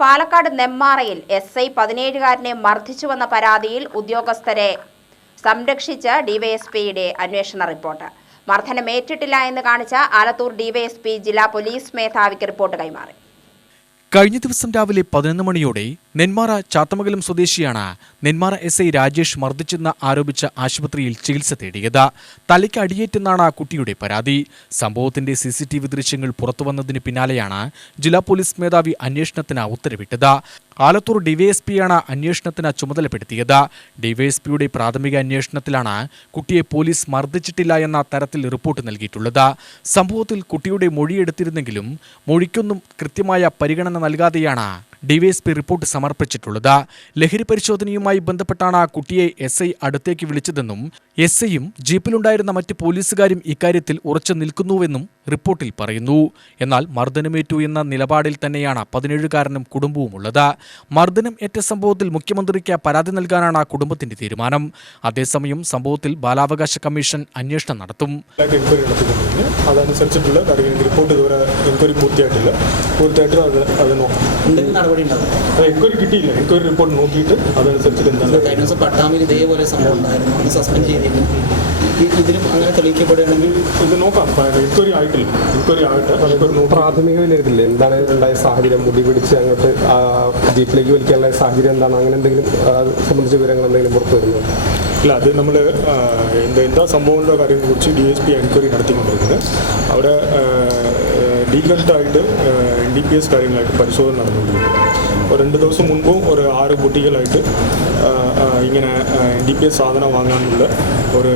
പാലക്കാട് നെമ്മാറയിൽ S I പതിനേഴുകാരനെ മർദ്ദിച്ചുവെന്ന പരാതിയിൽ ഉദ്യോഗസ്ഥരെ സംരക്ഷിച്ച ഡിവൈഎസ്പിയുടെ അന്വേഷണ റിപ്പോർട്ട്. മർദ്ദനം ഏറ്റിട്ടില്ല എന്ന് കാണിച്ച ആലത്തൂർ ഡിവൈഎസ്പി ജില്ലാ പോലീസ് മേധാവിക്ക് റിപ്പോർട്ട് കൈമാറി. കഴിഞ്ഞ ദിവസം രാവിലെ പതിനൊന്ന് മണിയോടെ നെന്മാറ ചാത്തമംഗലം സ്വദേശിയാണ് നെന്മാറ എസ് ഐ രാജേഷ് മർദ്ദിച്ചെന്ന് ആരോപിച്ച ആശുപത്രിയിൽ ചികിത്സ തേടിയത്. തലയ്ക്ക് അടിയേറ്റെന്നാണ് കുട്ടിയുടെ പരാതി. സംഭവത്തിന്റെ സി സി ടി വി ദൃശ്യങ്ങൾ പുറത്തുവന്നതിന് പിന്നാലെയാണ് ജില്ലാ പോലീസ് മേധാവി അന്വേഷണത്തിന് ഉത്തരവിട്ടത്. ആലത്തൂർ ഡിവൈഎസ്പിയാണ് അന്വേഷണത്തിന് ചുമതലപ്പെടുത്തിയത്. ഡിവൈഎസ്പിയുടെ പ്രാഥമിക അന്വേഷണത്തിലാണ് കുട്ടിയെ പോലീസ് മർദ്ദിച്ചിട്ടില്ല എന്ന തരത്തിൽ റിപ്പോർട്ട് നൽകിയിട്ടുള്ളത്. സംഭവത്തിൽ കുട്ടിയുടെ മൊഴിയെടുത്തിരുന്നെങ്കിലും മൊഴിക്കൊന്നും കൃത്യമായ പരിഗണന നൽകാതെയാണ് ഡിവൈഎസ്പി റിപ്പോർട്ട് സമർപ്പിച്ചിട്ടുള്ളത്. ലഹരി പരിശോധനയുമായി ബന്ധപ്പെട്ടാണ് കുട്ടിയെ എസ് ഐ അടുത്തേക്ക് വിളിച്ചതെന്നും എസ് ഐയും ജീപ്പിലുണ്ടായിരുന്ന മറ്റ് പോലീസുകാരും ഇക്കാര്യത്തിൽ ഉറച്ചു നിൽക്കുന്നുവെന്നും റിപ്പോർട്ടിൽ പറയുന്നു. എന്നാൽ മർദ്ദനമേറ്റു എന്ന നിലപാടിൽ തന്നെയാണ് പതിനേഴുകാരനും കുടുംബവുമുള്ളത്. മർദ്ദനം ഏറ്റ സംഭവത്തിൽ മുഖ്യമന്ത്രിക്ക് പരാതി നൽകാനാണ് കുടുംബത്തിന്റെ തീരുമാനം. അതേസമയം സംഭവത്തിൽ ബാലാവകാശ കമ്മീഷൻ അന്വേഷണം നടത്തും. അതനുസരിച്ചിട്ടുള്ള റിപ്പോർട്ട് ഇതുവരെ എൻക്വയറി പൂർത്തിയായിട്ടില്ല. പൂർത്തിയായിട്ട് അത് നോക്കാം. എന്തെങ്കിലും നടപടി ഉണ്ടാവും അത് എൻക്വയറി കിട്ടിയില്ല. എൻക്വയറി റിപ്പോർട്ട് നോക്കിയിട്ട് അതനുസരിച്ചിട്ട് എന്താണ് കഴിഞ്ഞ ദിവസം പട്ടാമ്പിൽ ഇതേപോലെ സംഭവം ഉണ്ടായിരുന്നു. അന്ന് സസ്പെൻഡ് ചെയ്തിരുന്നു. ഇതിലും അങ്ങനെ തെളിയിക്കപ്പെടുകയാണെങ്കിൽ ഇത് നോക്കാം. എൻക്വയറി ആയിട്ടില്ല. എൻക്വയറി ആയിട്ട് പ്രാഥമിക വിലയിരുത്തില്ലേ എന്താണ് ഉണ്ടായ സാഹചര്യം? മുടി പിടിച്ച് അങ്ങോട്ട് ജീപ്പിലേക്ക് വലിക്കാനുള്ള സാഹചര്യം എന്താണ്? അങ്ങനെ എന്തെങ്കിലും സംബന്ധിച്ച വിവരങ്ങൾ എന്തെങ്കിലും പുറത്തു വരുന്നത് ഇല്ല അത് നമ്മൾ എന്താ എന്താ സംഭവങ്ങളുടെ കാര്യങ്ങളെ കുറിച്ച് ഡി എസ് പി എൻക്വയറി നടത്തിക്കൊണ്ടിരിക്കുന്നത്. അവിടെ ഡീഗൽട്ടായിട്ട് എൻ ഡി പി എസ് കാര്യങ്ങളായിട്ട് പരിശോധന നടന്നുകൊണ്ടിരിക്കുന്നത് രണ്ട് ദിവസം മുൻപും ഒരു ആറ് കുട്ടികളായിട്ട് ഇങ്ങനെ ഡി പി എസ് സാധനം വാങ്ങാനുള്ള ഒരു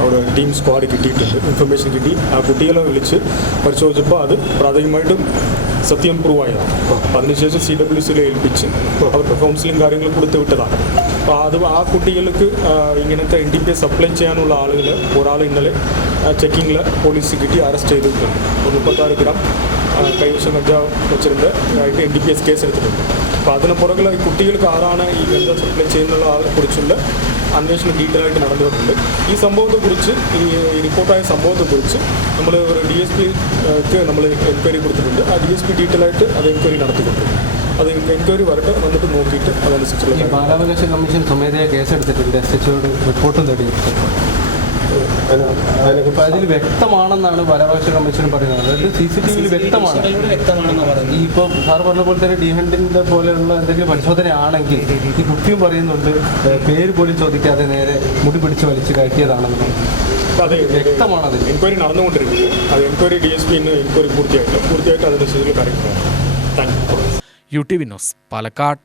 അവിടെ ടീം സ്ക്വാഡ് കിട്ടിയിട്ടുണ്ട്. ഇൻഫർമേഷൻ കിട്ടി. ആ കുട്ടികളെ വിളിച്ച് പരിശോധിച്ചപ്പോൾ അത് പ്രാഥമികമായിട്ടും സത്യം പ്രൂവ് ആയതാണ്. അതിനുശേഷം സി ഡബ്ല്യു സിയിൽ ഏൽപ്പിച്ച് അവർക്ക് കൗൺസിലിംഗ് കാര്യങ്ങൾ കൊടുത്തു വിട്ടതാണ്. അപ്പോൾ അത് ആ കുട്ടികൾക്ക് ഇങ്ങനത്തെ എൻ ഡി പി സപ്ലൈ ചെയ്യാനുള്ള ആളുകൾ ഒരാൾ ഇന്നലെ ചെക്കിങ്ങിൽ പോലീസ് കിട്ടി അറസ്റ്റ് ചെയ്തിട്ടുണ്ട്. മുപ്പത്താറ് ഗ്രാം കൈവശം കഞ്ചാവ് വെച്ചിട്ടുണ്ട്. N D P S case എടുത്തിട്ടുണ്ട്. അപ്പോൾ അതിന് പുറകിൽ കുട്ടികൾക്ക് ആരാണ് ഈ കഞ്ചാവ് സപ്ലൈ ചെയ്യുന്നുള്ള ആളെ കുറിച്ചുള്ള അന്വേഷണം ഡീറ്റെയിൽ ആയിട്ട് നടന്നിട്ടുണ്ട്. ഈ സംഭവത്തെക്കുറിച്ച് ഈ റിപ്പോർട്ടായ സംഭവത്തെക്കുറിച്ച് നമ്മൾ ഒരു ഡി എസ് പിക്ക് നമ്മൾ എൻക്വയറി കൊടുത്തിട്ടുണ്ട്. ആ ഡി എസ് പി ഡീറ്റെയിൽ ആയിട്ട് അത് എൻക്വയറി നടത്തിക്കൊണ്ടിരുന്നു അത് എൻക്വയറി വരട്ടെ വന്നിട്ട് നോക്കിയിട്ട് അതനുസരിച്ചുള്ള ബാലാവകാശ കമ്മീഷൻ സ്വമേധയാ കേസെടുത്തിട്ടുണ്ട് എസ് എച്ച് റിപ്പോർട്ടും തേടിയിട്ടുണ്ട്. അതിൽ വ്യക്തമാണെന്നാണ് ബാലാവകാശ കമ്മീഷൻ പറയുന്നത്. അതായത് സി സി ടി വിയിൽ വ്യക്തമാണ്. ഈ ഇപ്പോൾ സാർ പറഞ്ഞ പോലെ തന്നെ ഡിഹണ്ടിന്റെ പോലെയുള്ള എന്തെങ്കിലും പരിശോധനയാണെങ്കിൽ ഈ കുട്ടിയും പറയുന്നുണ്ട്. പേര് പോലും ചോദിക്കാതെ നേരെ മുടി പിടിച്ച് വലിച്ചു കയറ്റിയതാണെന്ന് അത് വ്യക്തമാണത്. എൻക്വയറി നടന്നുകൊണ്ടിരിക്കുന്നത് അത് എൻക്വയറി ഡി എസ് പി ഇന്ന് എൻക്വയറി പൂർത്തിയായിട്ട് പൂർത്തിയായിട്ട് അതിന്റെ സ്ഥിതിയിൽ കാര്യങ്ങളാണ്. U U T V news Palakkad.